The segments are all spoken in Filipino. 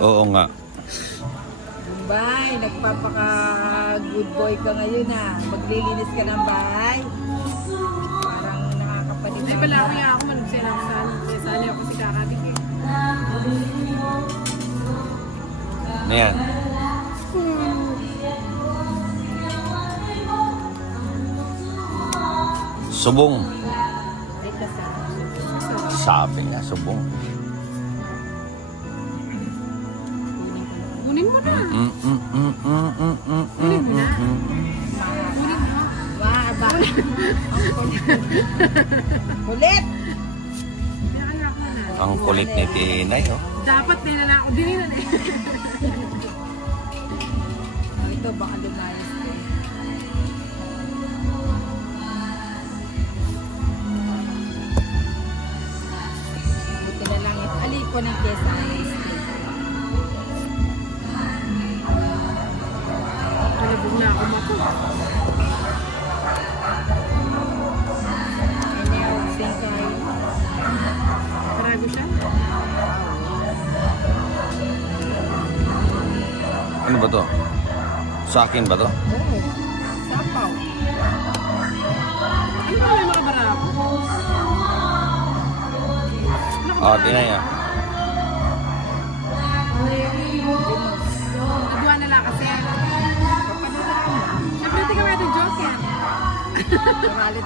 Oo nga. Bay, nagpapaka-good boy ka ngayon ah. Maglilinis ka ng bahay. Parang nakakapalit. Hindi pala kaya ako managsinaksan. Sali ako si Kakatik eh. Ano yan? Subong. Sabi nga, subong. Kunin mo na. Kunin mo na. Kunin mo. Wah, kulit! Ang kulit ni Tinay, oh. Dapat nilalako din nila eh. Ito, baka lumayas ko. Buti na lang ito. Alin ko ng kesa. Talabog na ako mako. Karago siya? Ano ba to? Sa akin ba to? Oo. Sapaw. Ano ba yung mga barako? Oh, Tinay, ah. Nagawa na lang kasi. Siyempre, tingnan mo yung joke yan.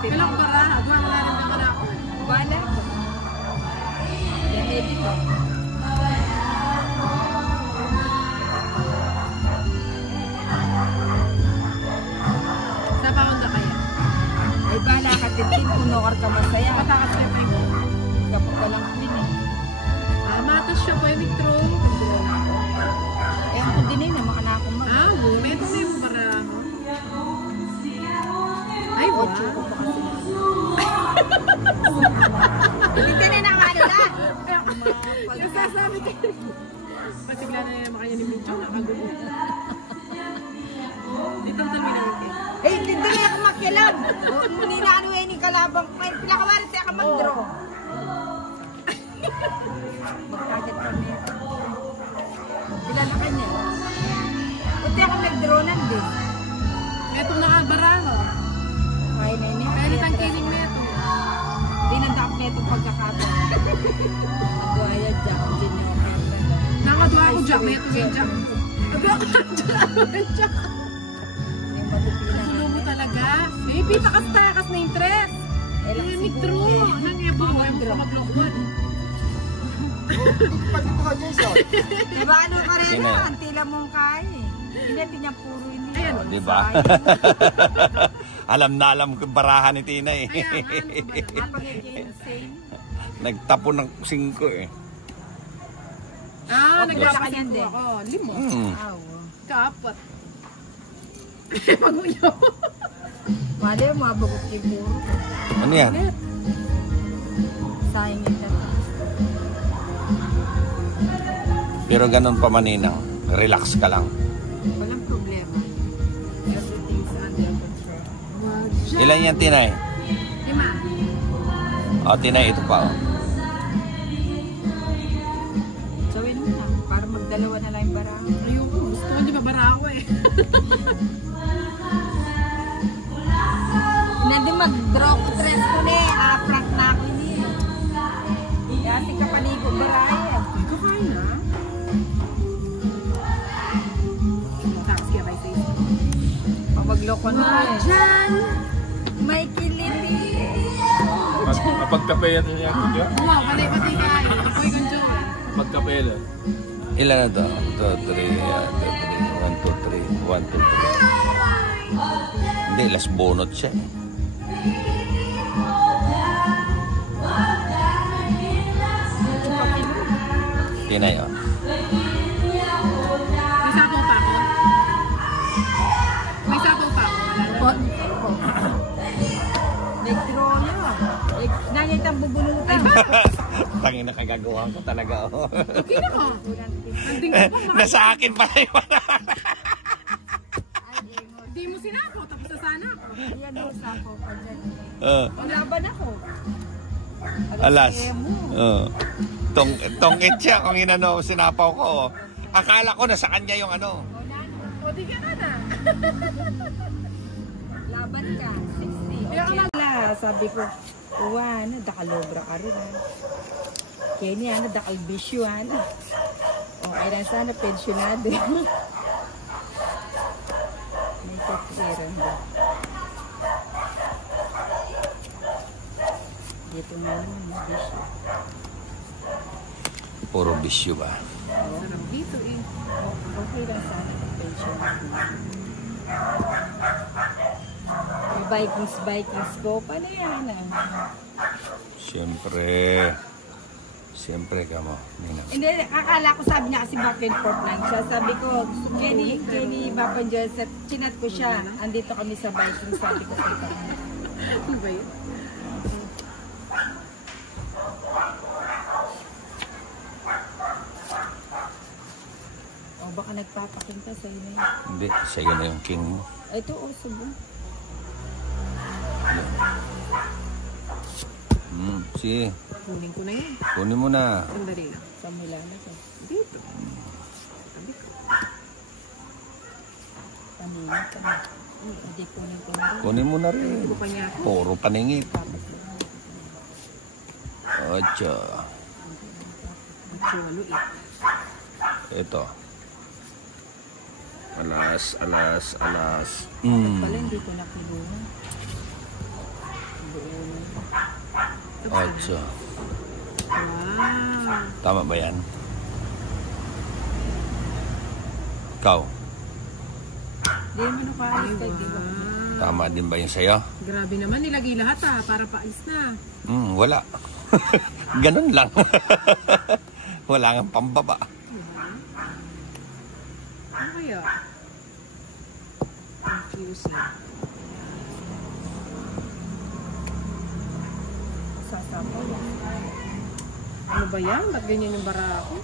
Kailang bara. Nagawa na lang ng barako. Bala. Yan, edit ko. Sa paon ka kaya? Ay, bala ka. Tintin, punokar ka masaya. Matakas siya pa yung Kapag ka lang din eh. matas siya pa yung mitro. Eh, ako din eh. Naman na akong mag. Ah, may ito na yung barako. Ay, wow. Tintin na ng ano na. Yung sasabi ka. Pasigla na naman kanya ni Mitro. Nakagulo. Dito ang talwi namin kayo. Eh, tintin na ako makialam. Muni na ano eh, ni kalabang. Ay, pinakawarin siya ka mag-draw. Magkagat kami. Ilan na kanya? Buti ako nag-draw nandun. Meto nakabarako. Ay, nene. Kaya ang kiling meto. Hindi nandap na itong pagkakataon. Nagwaya dyan. Nakadwa ako dyan. Meto yung dyan. Nagwa ko dyan. Sulo mo talaga. Eh, pitakas-takas na yung tres. Eh, mitro. Nang ebo. Ayaw mo maglokwan. Pagkito ka, Jason. Diba ano ka rin na? Ang tila mong kaya eh. Hindi niya puro ini. Ayan. Oh, diba? Alam na alam ko barahan ni Tinay. Nagtapon ng 5 eh. Ah, nagpapasin po ako. 5. Kaapat. Pag-unyo. Wala yung mga bagot yung puro. Ano yan? Sayang ito. Pero ganun pa maninang. Relax ka lang. Walang problema. Everything's under control. Ilan yan, Tinay? 5. Oh, Tinay, ito pa, oh. Gawin mo na. Para magdalawa na lang yung barang. Ayoko. Gusto ko di ba barako eh. Hindi mag-draw ko dress ko na eh. Prank na ako niya. Kasi kapanigo baray eh. Ikaw kain na. Tapos kaya may face. Magloko na eh. Diyan! May kiliti. Mapagkape yan niya. Wow, patay-patay ka. Ikoy kong joke. Magkape lang. Ilan na to? 2, 3, 1, 2, 3. 1, 2, 3. Hindi, last bonot siya eh. Tinay, oh. May sapaw pa ako. May sapaw pa ako. Nag-draw na. Nangit ang bubulutan. Tangin na kagagawa ko talaga, oh. Okay na ka. Nanding ko pa. Nasa akin pa rin. Hindi mo sinako. Tapos na sana ako. Ayan o, sapo pa dyan. Laban ako. Alas. Tongit siya kung inano sinapaw ko. Oh. Akala ko na sa kanya yung ano. O, di ka na. Laban ka. 60. Okay. Sabi ko, ano, dakalobra ka rin. Kenny, ano, dakalbisyo, ano. Okay lang sana, pensionado. May katwiran ba? Dito nga naman, bisyo. Puro bisyo ba? Sarap dito eh. Okay lang sana, pensionado. Vikings ko. Paano yan? Siyempre ka mo. Hindi, akala ko sabi niya kasi back and forth lang siya. Sabi ko, Kenny Bapan Joseph, chinat ko siya. Andito kami sa Vikings, sabi ko sa ito. Ano ba yun? O baka nagpapaking ka sa'yo na yun. Hindi, sa'yo na yung king mo. Ito, subo. Sige. Kunin ko na yun. Kunin mo na. Sandali lang. Sa Milano ko. Dito. Sabi ko. Paningit ka na. Hindi kunin ko na rin. Kunin mo na rin. Hindi ko pa niya ako. Puro paningit. Ocho. Machualo eh. Ito. Alas. Pala hindi ko nakiluha. Ocho. Wow. Tama ba yan? Ikaw, Hindi naman nakaalis ka. Di ba? tama din ba yun sa'yo? Grabe naman, nilagay lahat para paalis na. Wala. Ganun lang. Wala nga pambaba. Ano kaya? Confusing. Sasapaw yan. Ano ba yan? Ba't ganyan yung bara ako?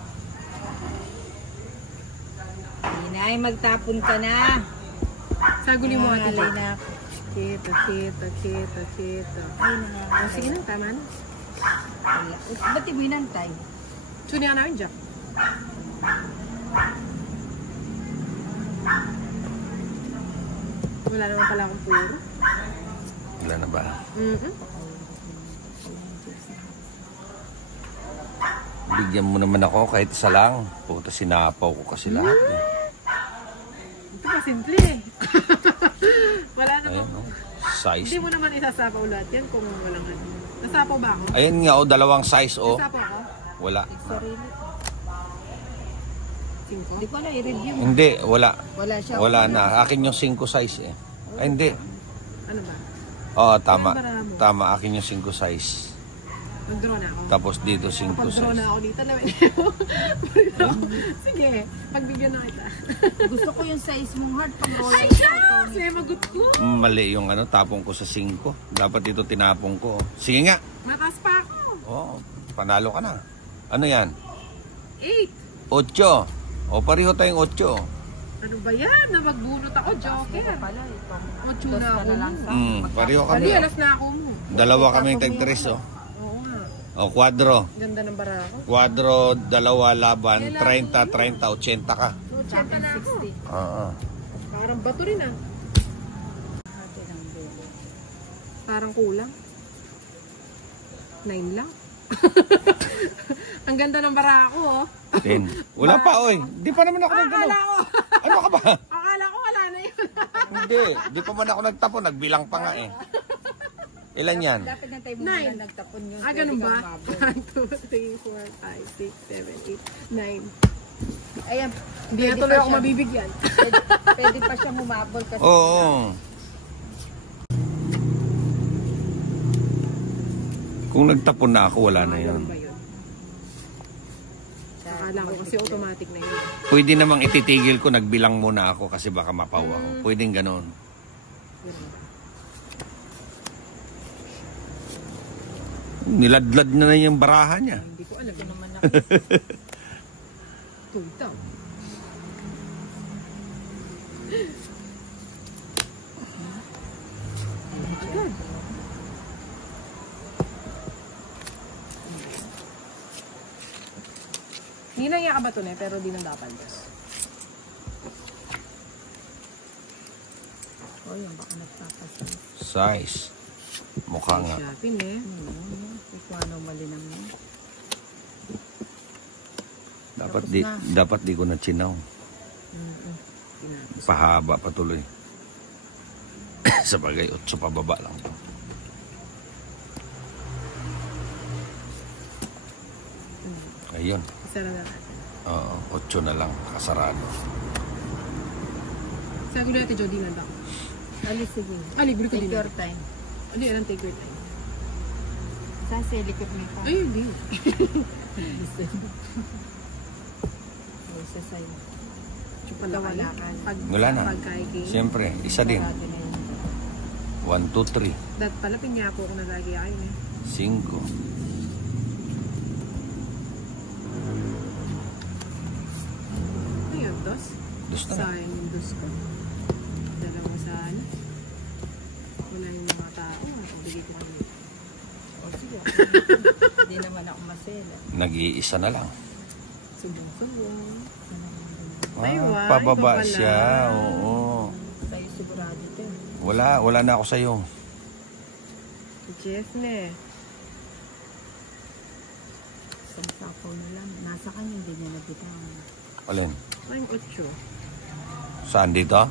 Inay, magtapon ka na. Saguli mo ate. Alay na ako. Kita. Ay, nangangalay. Oh, sige na, tama na. Wala. Ba't di mo inantay? Sunihan namin dyan. Wala naman pala akong puro. Wala na ba? Bigyan mo naman ako kahit isa lang. Puta, sinapaw ko kasi lahat. Ito pa simple eh. Wala naman. Ayun, no? Size. Hindi mo naman isasapaw lahat yan kung walang ano. Nasapaw ba ako? Ayun nga, dalawang size, Nasapaw ako? Wala. Sarili. 5? Hindi ko na i-review. Hindi, wala. Wala siya. Wala na. Akin yung 5 size eh. Ay, hindi. Ano ba? Oo, tama. Ano ba mo? Tama, akin yung 5 size. Mag-draw na ako. Tapos dito 5 Pag-draw na size. ako dito na. Sige, pagbigyan na kita. Gusto ko yung size mong heart pang royal. Ay, shucks! May magot ko. Mali yung ano, tapong ko sa 5. Dapat dito tinapong ko. Sige nga. Mataas pa ako. Oo, panalo ka na. Ano yan? 8. 8. O, pareho tayong 8. Ano ba yan? Na magbunot ako, joker. Pala, ito. 8 na ako. Pareho Hindi, kami. alas na ako mo. Dalawa kaming tag-3, oh. Oo nga. O, kwadro. Ganda ng bara ako. Kwadro, dalawa laban, 30, 80 ka. 80 na ako. 60. Oo. Parang bato rin ah. Hati ng dulo. Parang kulang. 9 lang. Ang ganda ng bara ako oh. 10. Wala pa, oy. Di pa naman ako nagano. Akala ko. Ano ka ba? Akala ko wala na yun. Hindi. Di pa man ako nagtapon. Nagbilang pa nga eh. Ilan yan? Dapat na tayo mo 9. muna nagtapon yung Ganun pwede ba? kang umabot. 1, 2, 3, 4, 5, 6, 7, 8, 9. Ayan. Hindi na tuloy ako mabibigyan. Pwede pa siya humabol kasi. Oo. Kung nagtapon na ako, wala na yun. Ganun ba yun? Akala ko kasi automatic na yun. Pwede namang ititigil ko, nagbilang muna ako kasi baka mapaw ako. Pwedeng ganon. Niladlad na yung baraha niya. Hindi ko alam. Ito naman ako. Tuta. Good. Hindi na iya ka ba ito pero di na dapat. O yan, baka nagpapasa. Size. Mukha nga. Shopping eh. Kung ano mali naman. Dapat di ko na chinaw. Pahaba patuloy. Sabagay, 8 pababa lang. Ayun. Isa na natin. Oo, 8 na lang. Kasarado. Sa gulo natin, Jody, nanda ko. Ali, sige. Ali, gulo ko Take din. your time. Ano yan ang take your time? Saan sa likod mo pa? Ay, hindi. Isa sa'yo. Wala ka. Wala na. Siyempre, isa din. Sarado na yun. 1, 2, 3. Dat pala, pinyapo ko na lagi ay eh. 5. Ayun, dos. Dos na. Sayang yung dos ko. Dalawa sana. Wala yung mga tao. Bigay ko kami. O sige. Hindi naman ako masela. Nag-iisa na lang. Subong-subong. Ah, pababa siya. Oo. Sa'yo sigurado ito. Wala na ako sa'yo. Jeff ne. Isang sapaw na lang. Nasa kanya, hindi niya nabitaw. Alin? Ay, 8. Saan dito?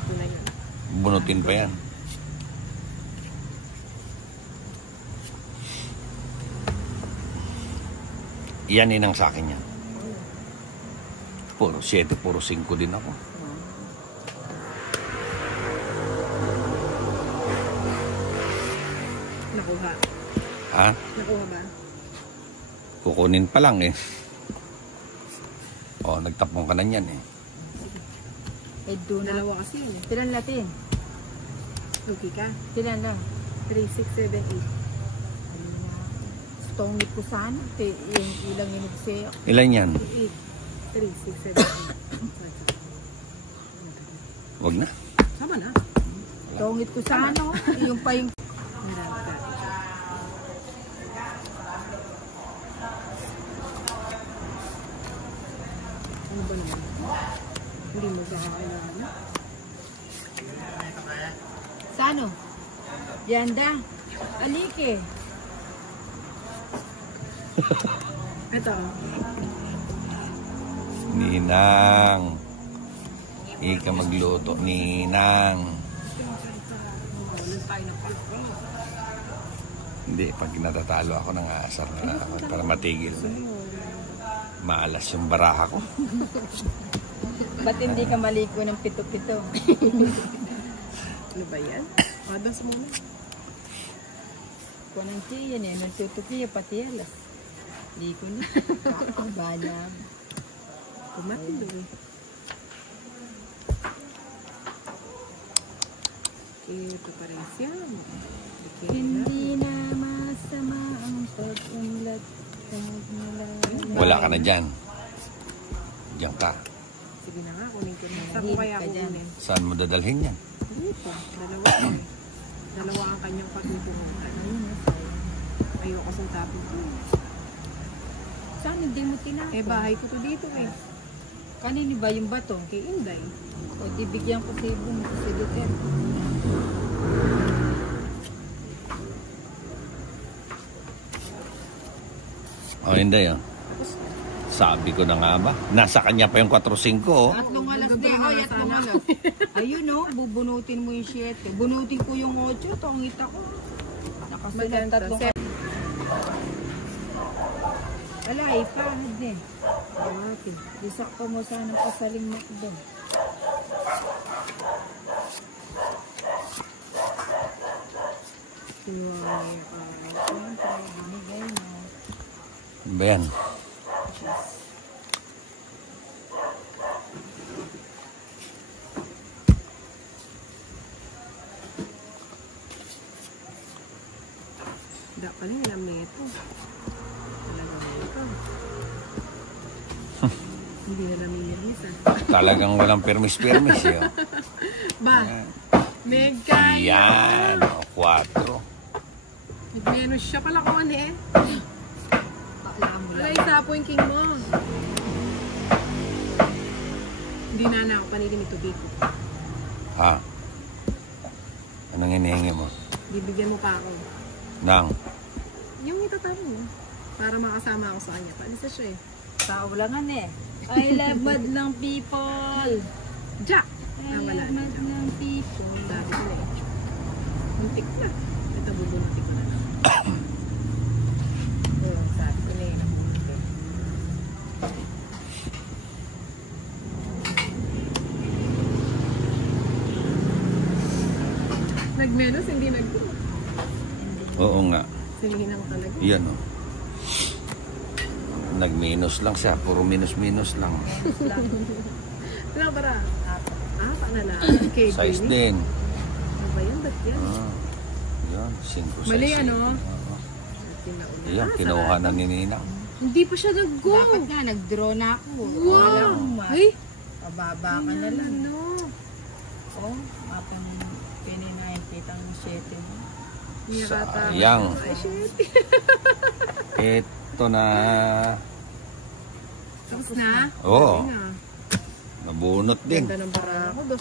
Ito na yun. Bunutin pa yan. Yan inang sa akin yan. Puro 7, puro 5 din ako. Nakuha. Ha? Nakuha ba? Kukunin pa lang eh. Oh, nagtapong ka na yan eh. Eh, doon na. Dalawa kasi yun eh. Pilan natin? Okay ka? Pilan lang. 3, 6, 7, 8. Tongit ko sana. Yung ilang inig sa'yo. Ilan yan? 8. 3, 6, 7, 8. Wag na. Sama na. Tongit ko sana. Yung pa yung... Ano ba naman? Hindi mo ba kakailangan? Sano? Yanda. Alike. Ito. Ninang. Ika magluto. Ninang. Hindi, pag natatalo ako ng asar na ako para matigil. Maalas yung baraha ko. Ba't hindi ka maliko ng pito-pito? Ano ba yan? Adas muna. Kung ang tiyan eh, nagtutukiya pati alas. Liko na. Kabanam. Kumatid eh. Ito pa rin siya. Hindi na masama ang pag-unlad. Wala ka na dyan. Diyan ka. Sige na nga, kunin ko na. Saan ko kaya ako kunin? Saan mo dadalhin yan? Dito. Dalawa. Dalawa ang kanyang patutungan. Ayoko sa tapin ko. Saan hindi mo tinapon? Eh, bahay ko to dito eh. Kanini ba yung bato? Kay Inday. O di bigyan ko si Ibong si Duterte. Oh, hindi ah. Sabi ko na nga ba? Nasa kanya pa yung 4-5 oh. Tatlong alas din. O, tatlong alas. Ayun o, bubunutin mo yung 7. Bunutin ko yung 8. Tongit ako. Nakasunod Maganda. tatlong alas. Ala, ipahad eh. Ate, isak ko mo sana pasaling makdo. Ano ba yan? Da pala yung alam na ito. Talagang ito. Hindi na namimilis ah. Talagang walang permis-permis yun. Ba? Mega! Yan. 4. Menos siya pala ko ano eh. isa po yung king mo. Hindi na ako panilimit tubig ko. Ha? Anong hinihingi mo? Bibigyan mo pa ako. Nang? Yung itatapo mo. Para makasama ako sa kanya. Palisa siya eh. Paulangan eh. I love madlang people. Jack! I wala love na. madlang people. Sabi ko na eh. Muntik na. Ito bubuntik ko na lang. Sabi ko na yun. Nag-menos, hindi nag-go. Oo nga. Sinihin mo talaga. Yan o. Nag-minus lang siya. Puro minus-minus lang. Ano para? Na lang. Okay, Size din. Ano ba yan? Ba't yan? Yan. 5 size. Mali ano? Yan. Kinuha na ni Nina. Hindi pa siya nag-go. Dapat nga, nag-draw na ako. Wow! Ay! Pababa ka na lang. Ano? Oh, mapang pininakitang 7 mo. Sayang. Ay, shit. Ito na. Tapos na? Oo. Sabi na. Nabunot din. Ganda ng bara ako.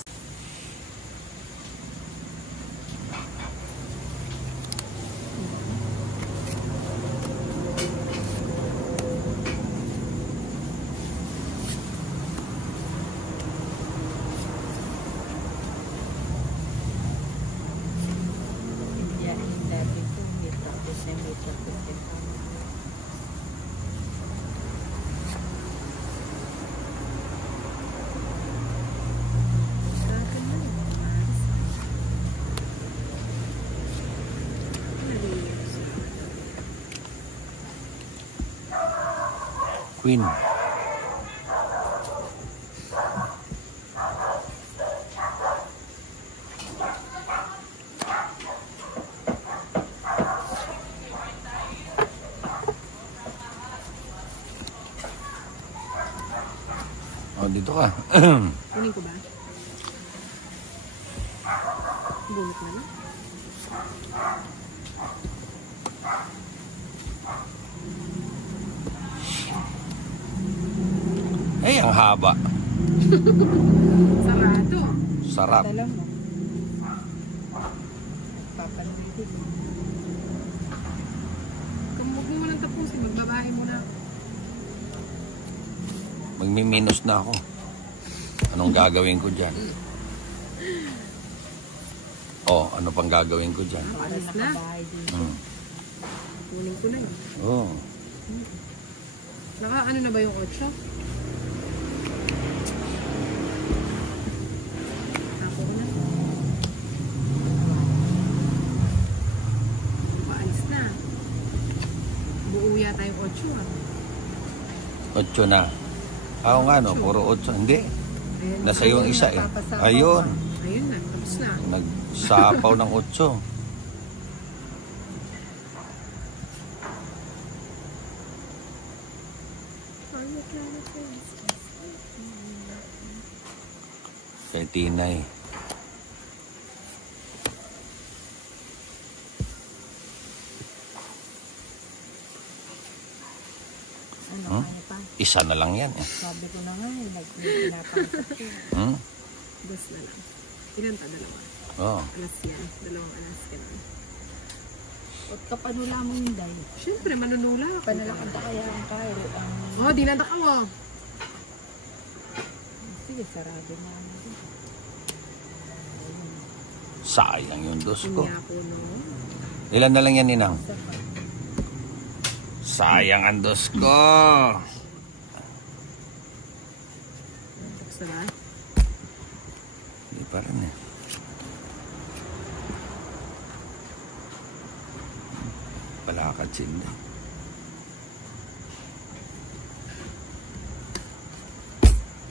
Yan, yung dati ko, may practice na may practice. Queen. Oh, dito ka. Kunin ko ba? Bunot na lang. Eh, ang haba. Sarado. Sarap. Alam mo. Papanulit. Huwag mo lang tapusin. Magbabae mo na. Magmi-minus na ako. Anong gagawin ko dyan? Oh, ano pang gagawin ko dyan? Alis na. Kunin ko na yun. Oh. Ano na ba yung 8? Ako na. Paalis na. Buo yata yung 8 8 na. Oo nga no, puro 8. Hindi. Ayun. Nasa yung isa eh. Ayun. Ayun na, tapos na. Nagsapaw ng 8. Kay Tinay. Ano, kaya pa? Isa na lang yan eh. Sabi ko na nga, nagpinapansak ko. Dos na lang. Ilan ta? Dalawa. Oh. Alas yan. Dalawang alas ka na. At kapanula mo yung day. Siyempre, manunula ako. Panalakad na kaya ang kairo. Oh, dinandak ako. Sige, sarado na. Sayang yung 2 ko. Kanya ko, no? Ilan na lang yan, Ninang? Sayang ang 2 ko. Tapos na ba? Hindi pa rin eh. Palakad sila.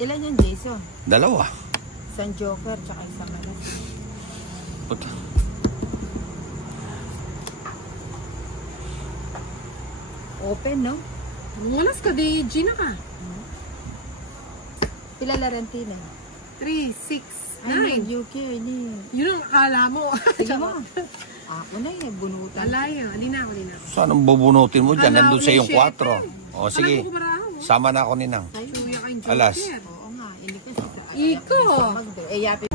Ilan yung Jason? 2. Isang joker, tsaka isang alas. Puta. Open, no? Mulas ka, di Gina ka. Pila Larentina? 3, 6, Ay, 9. Yuki, ini. Yun ang akala mo. Sige mo. Ako na yun, bunutan. Alayo. Alina ako, alina. Saan ang bubunutin mo dyan? Ala, Nandun sa yung may 4. O sige, Alam ko barahan. sama na ako ninang. Suya kayong joker. Alas. Oo nga, hindi ko sa Iko. Eh, yapi.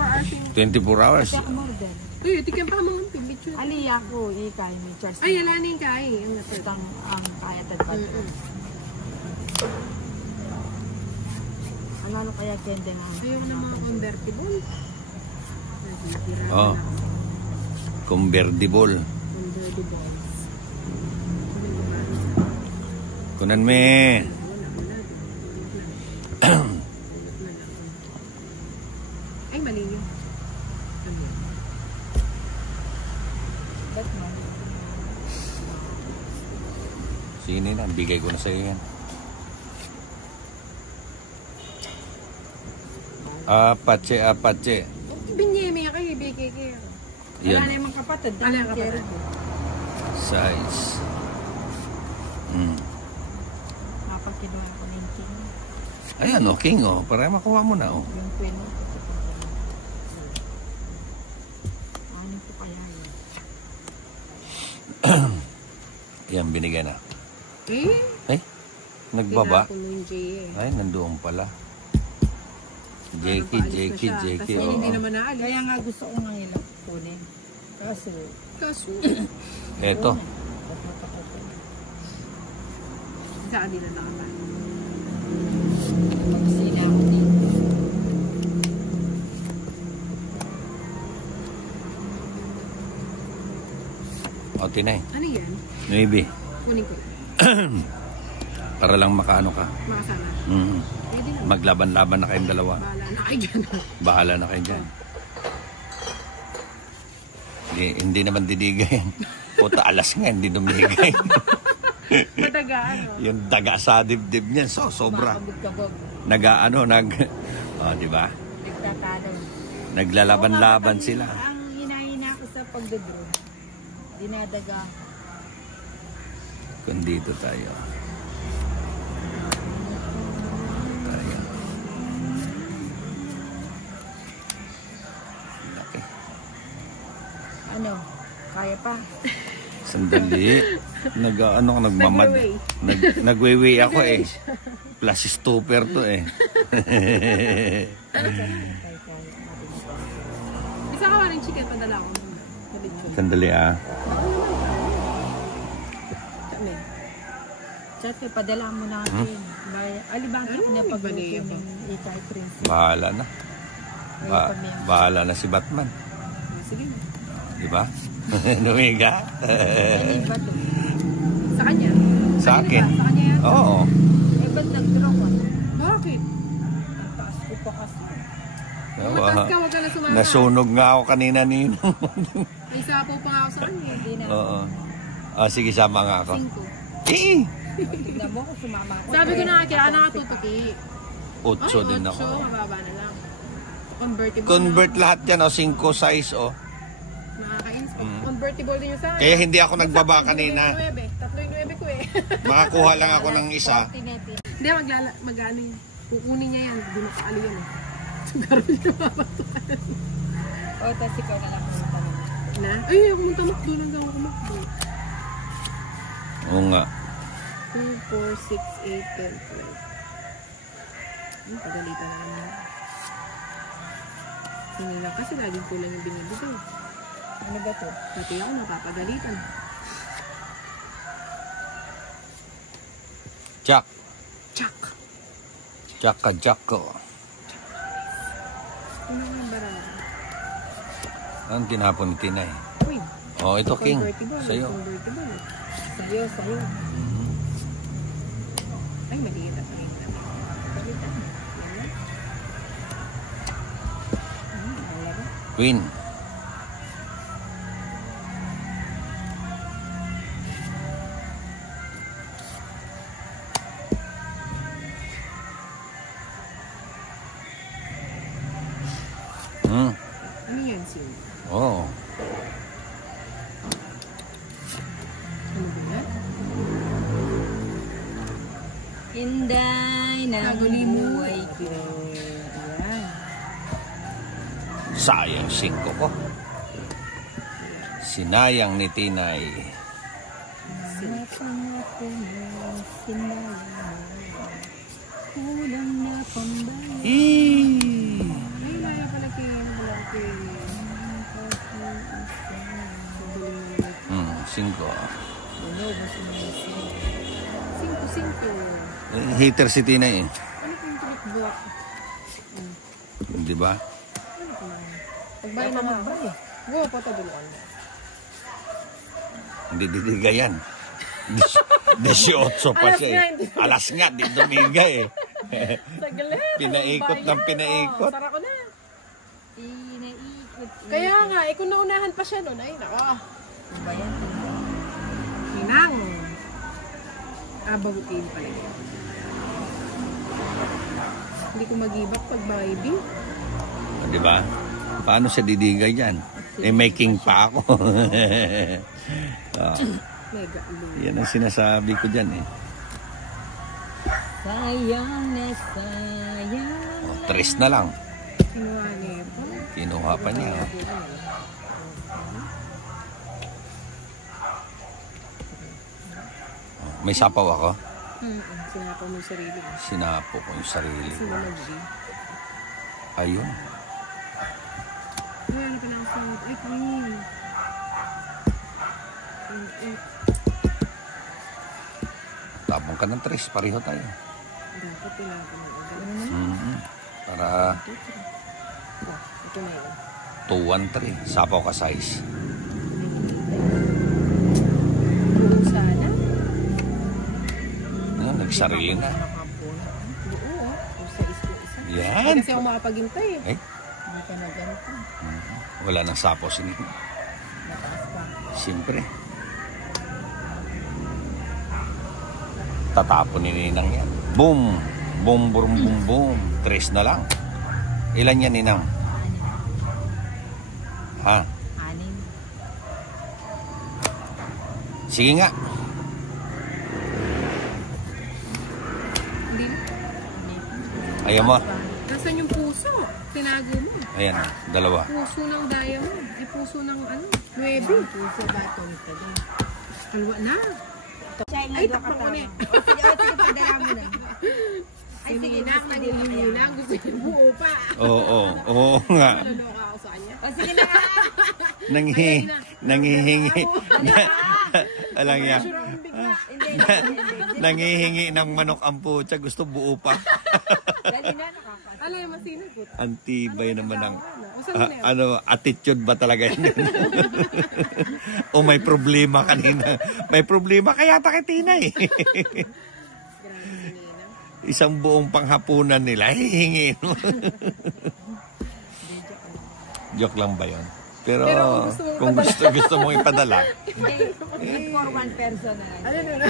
24 hours. Kasi ako model. Uy, tikin pa ka mga picture. Ali ako, ikay, may charge. Ay, ala na yung kaya. Ang natag. Ang kaya tagpad ko. Ano kaya kende nga? Ayaw na mga convertible. Oh. Convertible. Convertible. Kunan me. Ay, mali yun. Ano yun? Ba't mo? Sige na, bigay ko na sa iyo yan. Apache. Binyeme ka, ibigay kayo. Wala Yan. na yung mga kapatid. Wala yung kapatid. Size. Mapagkinuha ko ng king. Ayan, o, king, o. Para makuha mo na, o. Yung queen mo. Ano ko kaya yun? Yan, binigay na. Eh? Ay, nagbaba. Tinapon mo yung J eh. Ay, nandoon pala. Jakey, Kasi oo. hindi naman naalis. Kaya nga gusto ko nang ilang kunin. Kaso, Kaso, Eto. saan nila nakapan? magsila ako dito. O, tinay. Ano yan? Maybe. Kunin ko. Para lang makaano ka. Makasama. Pwede na. Maglaban-laban na kayong dalawa. Bahala na kayo dyan. Bahala na kayo dyan. Hindi naman didigay. Puta, alas nga, hindi dumigay. Mataga ano? Yung daga sa dibdib niyan, sobra. Kabog-kabog. Di ba? Nagtatanong. Naglalaban-laban sila. Ang hinahina ko sa pagdodro, dinadaga. Kung dito tayo. Laki. Ano? Kaya pa? Sandali. Nagmamad. Nagwewe ako eh. Plus stopper to eh. Isa ka ba ng chicken padala ko? Sandali ah. Kami. Chat, padala mo natin. Alibang ko na pag-uwi ng ikay princess. Bahala na. Bahala na si Batman. Sige. Di ba? Numiga. Ano ba ito? Sa kanya? Sa akin. Sa kanya yan? Oo. Eh, ba't nag-draw ka? Bakit? Taas ko pa kasi. Matas ka, huwag ka na sumama. Nasunog nga ako kanina nino. Ay, sapo pa nga ako sa kanya. Hindi na. Oo. Sige, sama nga ako. 5. Tignan mo kung sumama ako. Sabi ko na nga, kaya nakatutuki. 8 din ako. 8, mababa na lang. Convertible. Convert lahat yan, 5 size, oh. Nakaka-inspect. Convertible din yung sa akin. Kaya hindi ako nagbaba kanina. 3 yung 9 ko eh. Makakuha lang ako ng isa. Tineti. Hindi, mag-ano yun. Kukunin niya yan. Hindi makaali yan eh. Sigaro niya mapatukan. O, tas ikaw na lang pumunta mo. Na? Ay, ako mong tamakdo lang daw ako makdo. Oo nga. 2, 4, 6, 8, 10, 12. Pagalitan na naman. Hindi lang kasi laging kulang yung binibigay. Ano ba ito? Pati ako napapagalitan. Jack. Chak! Jack ko. Ano nga yung barang? Ang tinapon ni Tinay. Uy! Oh, ito king. Convertible. Sa'yo. Convertible. Sa'yo, sa'yo. Ay, maliit at maliit. Palitan. Queen. Ano yan, Sim? Oh. Ano ba yan? Inday na buhay ko. Ayan. Sayang 5 ko. Sinayang ni Tinay. Asin. Eee! Ay, laya pala kay Malaki. 5. 5. Hater si Tina eh. Ano po yung trick block? Di ba? Pagbay na magbay. Go, pataduluan mo. Hindi didigayan. 18 pa siya eh. Alas nga, di dumiga eh. Saglit. Pinaikot ng pinaikot. Sara ko na. Pinaikot. Kaya nga, kung naunahan pa siya nun, ay nako. Ano ba yan? Hinang. Abagutin pala yun. Hindi ko mag-ibak pag baby. Di ba? Paano siya didigay yan? Eh, making pa ako. Mega ulo. Yan ang sinasabi ko dyan eh. Sayang na sayang. 3 na lang. Kinuha niya po. Kinuha pa niya. May sapaw ako. Sinapo mo yung sarili mo. Sinapo ko yung sarili. Sino mag-G? Ayun. Ay, ano ka lang sa... Ay, queen. Tapong ka ng 3. Pareho tayo. Dapat tinapon mo agad. Para Ito na yun. 2, 1, 3. Sapaw ka size. Oo, sana. Ano, nagsarili na. Oo, isa. Yan. Kasi ako makapagintay eh. Eh, Hindi ka na ganito. wala nang sapaw si Nino. Mataas pa. Siyempre. Tatapon ni Ninang yan. Boom! Boom, boom, boom, boom. 3 na lang. Ilan yan, Ninang? Ha? 6. Sige nga. Hindi. Ayaw mo. Nasaan yung puso? Tinago mo. Ayan, 2. Puso ng diamond. Ay, puso ng ano? 9. Puso ba ito? Ito din. Kalwa na. Ay, takpan ko na eh. Sige, padala mo na. Ay, sige na. Nangihingi lang. Gusto niya buo pa. Oo nga. Naloloka ako sa kanya. O sige na nga. Nangihingi. Alang yan. Hindi. Nangihingi ng manok ang putya. Gusto buo pa. Dali na, nakakata. Alay, masinagod. Antibay naman ng Usan mo na yun? attitude ba talaga yun? O may problema kanina. May problema kaya takitina eh. Grabe kanina. Isang buong panghapunan nila, hihingin mo. Joke lang ba yun? Pero kung gusto mo ipadala. Hindi, for one person na lang. Ano na?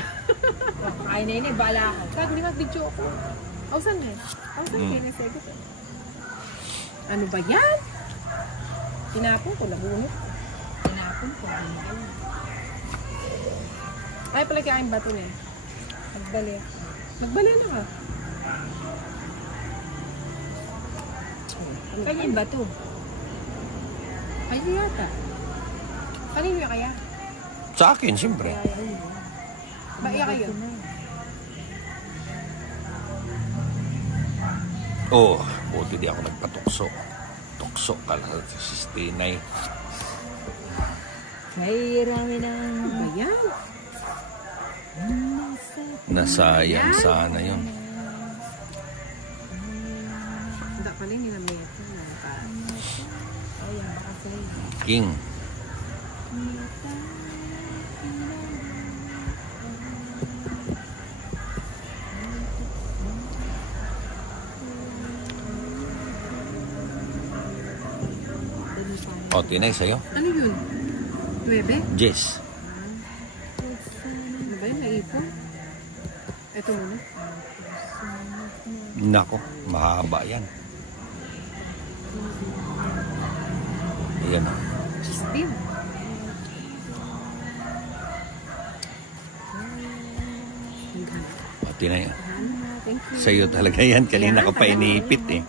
Ay, nene, bala ako. Kag, di mag-video ako. Ausan na eh. Ausan kayo na segot eh. Ano ba yan? Tinapon ko, nabunot. Tinapon ko. Ay, pala kaya yung bato niya. Nagbali ako. Nagbali na ka. Kanyan ba to? Ay, yata. Kanino kaya? Sa akin, siyempre. Ba iya kayo? Oh, buti di ako nagpatukso. Tukso ka lang sa sistinay. May rami ng Ano ba yan? Nasayang sana yun. Hindi pala yung ninameto. Ayan, baka sa'yo. King. O, tinay sa'yo. Ano yun? 9? Jess. Ano ba yun? Naipon? Ito muna. Nako, mahaba yan. Ayan o. Justin. O, tinay. Thank you. Sa'yo talaga yan. Kanina ko pa iniipit eh.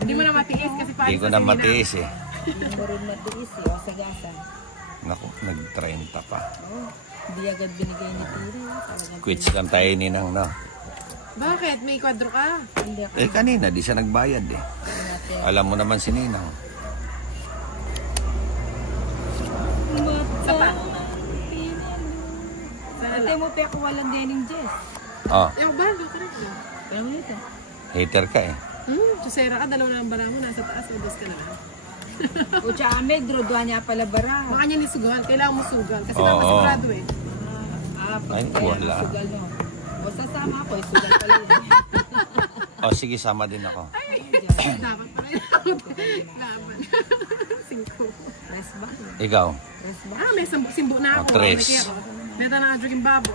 Hindi mo na matiis kasi parang Hindi ko na matiis eh. Hindi mo rin matiis eh. O, sagasan. Nako, nag-30 pa. Oh, Hindi agad binigay ni Tiri. Talagang Quits lang tayo ninang, no? Bakit? May kwadro ka? hindi ako. Eh, kanina, di siya nagbayad eh. Alam mo naman si Ninang. Isa pa. Ate mo pa ako walang denim Jess. Oh, Yung ba? Correct na. Kaya mo ito. hater ka eh. Chusera ka, dalawa na ang bara mo, nasa taas, ubos ka na lang. O tsame, drodoan niya pala bara. Baka niya nisugal, kailangan mo sugal. Kasi Oo. napasigurado eh. Ay, wala. Sugal no. Basta sama ako, sugal pala yun. Oh, sige, sama din ako. Dapat pa rin ako. Laban. 5. Rest ba? Ikaw? Rest ba? May simbo na ako. Tres. Meta na adyo yung babo.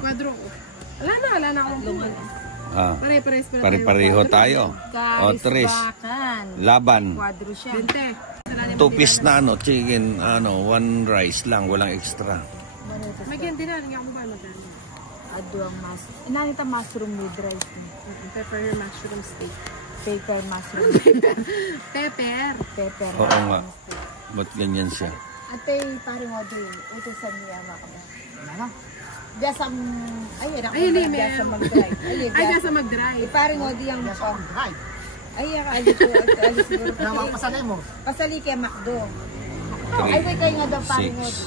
Kwadro ko. Wala na akong tumal. Ah, Pare-pares pala pare-pareho tayo. O, tres. Karisbakan. Laban. Quadro siya. 20. 2 piece na chicken, 1 rice lang, walang extra. May ganti na, nga ako ba magano? Aduang mushroom. Inanita mushroom with rice. Pepper mushroom steak. Pepper mushroom. Pepper. Pepper. Oo nga. Ba't ganyan siya? Ate, parang mo din. Utusan niya ako. Ano? Biasang... Ay, ako. Ay, hindi, Biasang mag-drive. Ay, nasa mag-drive. Parang mo di ang... Ay, alis ko. Alis ko. Pasalay mo. Pasali kay Macdo. Three, Ay, wait kayo nga daw parang mo. 6.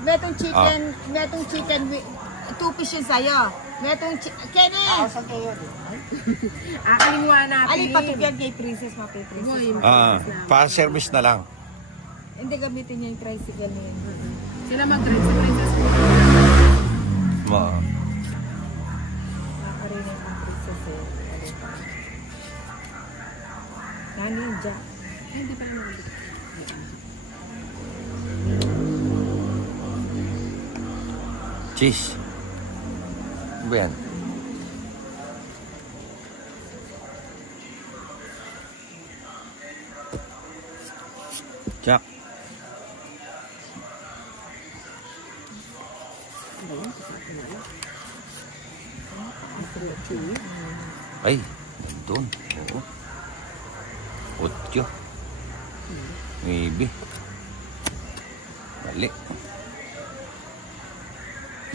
Metong chicken, 2 piece yun sa'yo. Metong chicken, Kenny! Saan kayo? Akalingwa natin. Ali, patugyan kay Princess, mga Princess. Pa-service na lang. Hindi gamitin niya yung tricycle na yun. Sila mag-drive sa Princess ko. Nakakarinig ang Princess eh. Nani yung Jack. Ay, hindi pa naman. Cheese. Ano ba yan? Jack. Ay, nandun. Oo. 8. Maybe. Mali.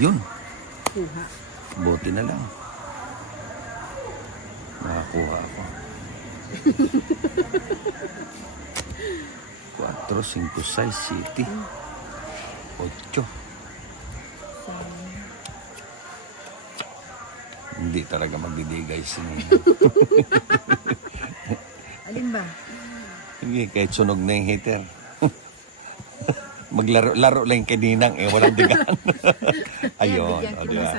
Yun. Kuha. Buti na lang. Nakakuha ako. 4, 5, 6, 7, 8. Hindi talaga magdidigay si Nina. Alin ba? Hindi, kahit sunog na yung heater. Maglaro-laro lang kay Ninang eh, walang digan. Ayun, o diba?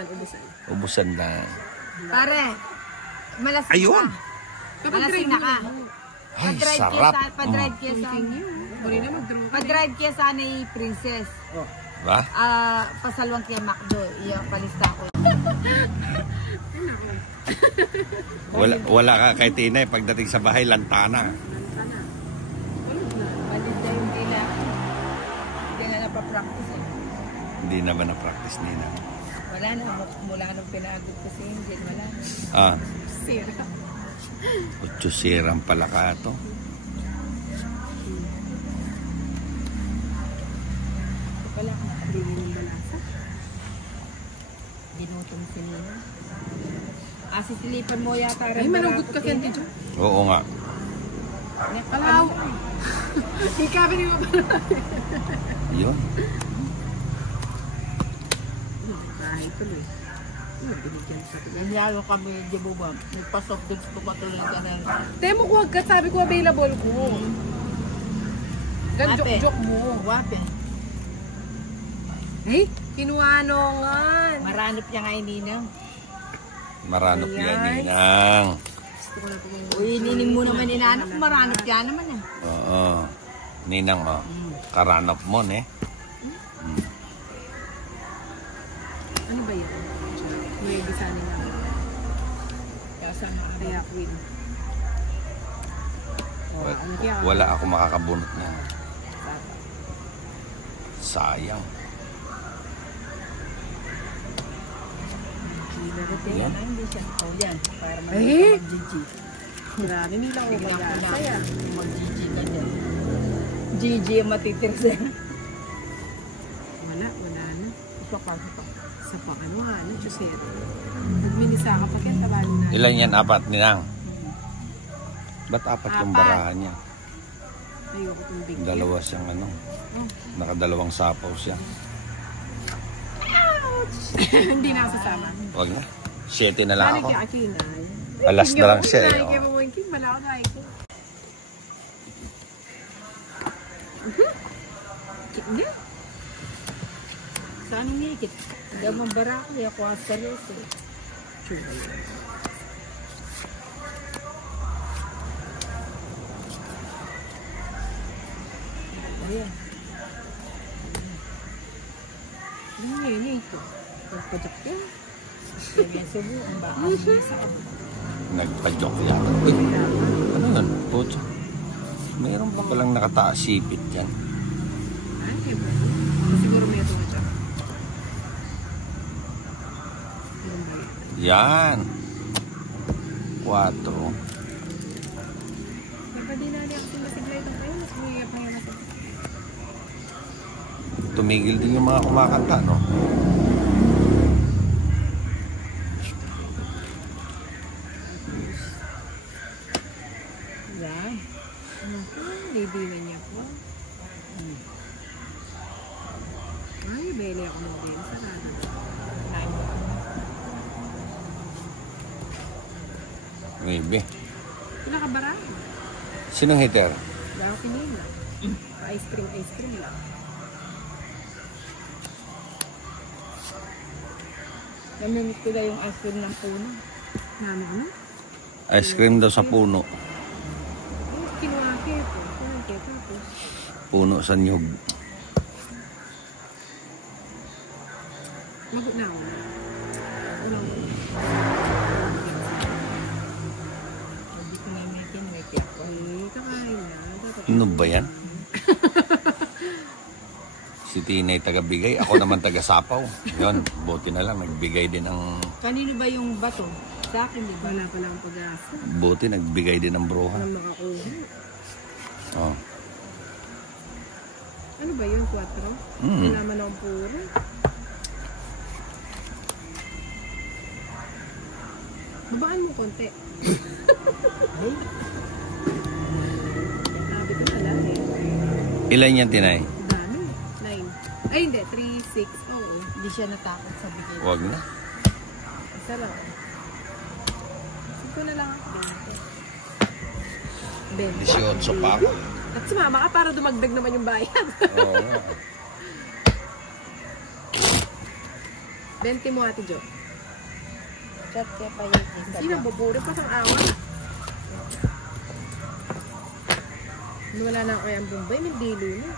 Ubusan na. Pare, malasing Ayun! ka. Malasing na ka. Ay, sarap. Pa-drive kaya sa... Huli na mag-drive. Pa-drive kaya sa ni Princess. Ba? Pasalwang kaya Macdo. Iya, palista ko. Wala ka kay Tina eh, pagdating sa bahay, lantana. Palista yung kila. Hindi na napapractice eh. Hindi naman na-practice Nina. Wala na. Mula nung pinagod ko si Angel, wala na. Sira. 8 sirang pala ka ito. Wala ka nakabili ng balasa. Dinutong si Nina. Sisilipan mo yata rin. Ay, manugot ka kenti dyan. Oo nga. Palaw. Ikabin mo pa. Yun. Kahit tuloy. Binigyan sa tuloy. Nangyalo kami, di mo ba? Nagpa-soft drinks ko patuloy ka na. Temo ko agad, sabi ko available ko. Gan-joke mo. Wape. Hey, kinuanongan. Maranop niya nga yung Ninang. Maranop yan Ninang. Gusto ko na ito. Uy, nining mo naman inanak. Maranop yan naman eh. Oo. Ninang oh. Karanop mo eh. Ano ba yan? May bisani nga. Kasama ka. Kaya queen. Wala ako makakabunot na. Sayang. Yan. Hindi siya. Oh, yan. Para Eh? mag-GG. Grabe nila ko kaya. Saya. Mag-GG ka dyan. GG ang matitir sa'yo. Ito pa, ito pa. Sa pa, ano nga, ano, Chusero. Nagminisa ka pa kaya tabalo na. Ilan yan? 4 nilang? Ba't 4 yung barahan niya? Ayoko itong bigyan. Dalawa siyang ano. Nakadalawang sapaw siya. Hindi na sasama. Huwag na. 7 na lang ako. Kaya akinay. Alas na lang siya eh. Kaya mamungkin, malaki na ko. Hindi. Saan nga ikit? Hindi ako mabarako. Hindi ako asalos eh. Ayan. Ano yun ito? Pagpajak yun. Yan subo. Ang baka. Sa kababa. Nagpa-joke yan. Uy, ano yun? Puto. Mayroon pa palang nakataas sipit yan. Ay, kaya ba? Siguro may ito siya. Yan. 4. Kapag di na niya kasi masiglay ito kayo, mas may pangyayari sa Tumigil din yung mga kumakanta, no? Yan. Baby na niya po. Ay, beli ako ng din. Sarado. Maybe. Wala ka bara? Sinong hater? Wala ko pinila. Ice cream lang. Namimit ko lang yung ice cream ng puno. Nano ano? Ice cream daw sa puno. Kinuha keto. Kinuha keto. Puno sa nyug. Magot na ako. Wala ko. Hindi ko namitin. May kaya ko. Kakain na. Ano ba yan? Si Tinay taga-bigay, ako naman taga-sapaw. Yun, buti na lang, nagbigay din ang... Kanino ba yung bato? Sa akin, di ba? Wala pa lang pag-asa. Buti, nagbigay din ng bruha. Walang makakuha. Oh. Ano ba yun? 4? Wala man akong puro. Babaan mo konti. Sabi ko na lang eh. Ilan yan, Tinay? Dami. 9. Ay hindi, 3, 6. Oo. Hindi siya natakot sa bigay. Huwag na. Isa lang. Ito na lang ako. 18 pa ako. At sumama ka para dumagdag naman yung bayad. Oo nga. 20 mo, Ate Jo. Chat kaya pa yung isa. Sino buburi pa sang awa? Wala na ako yung Bombay, may dilo na.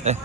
Eh,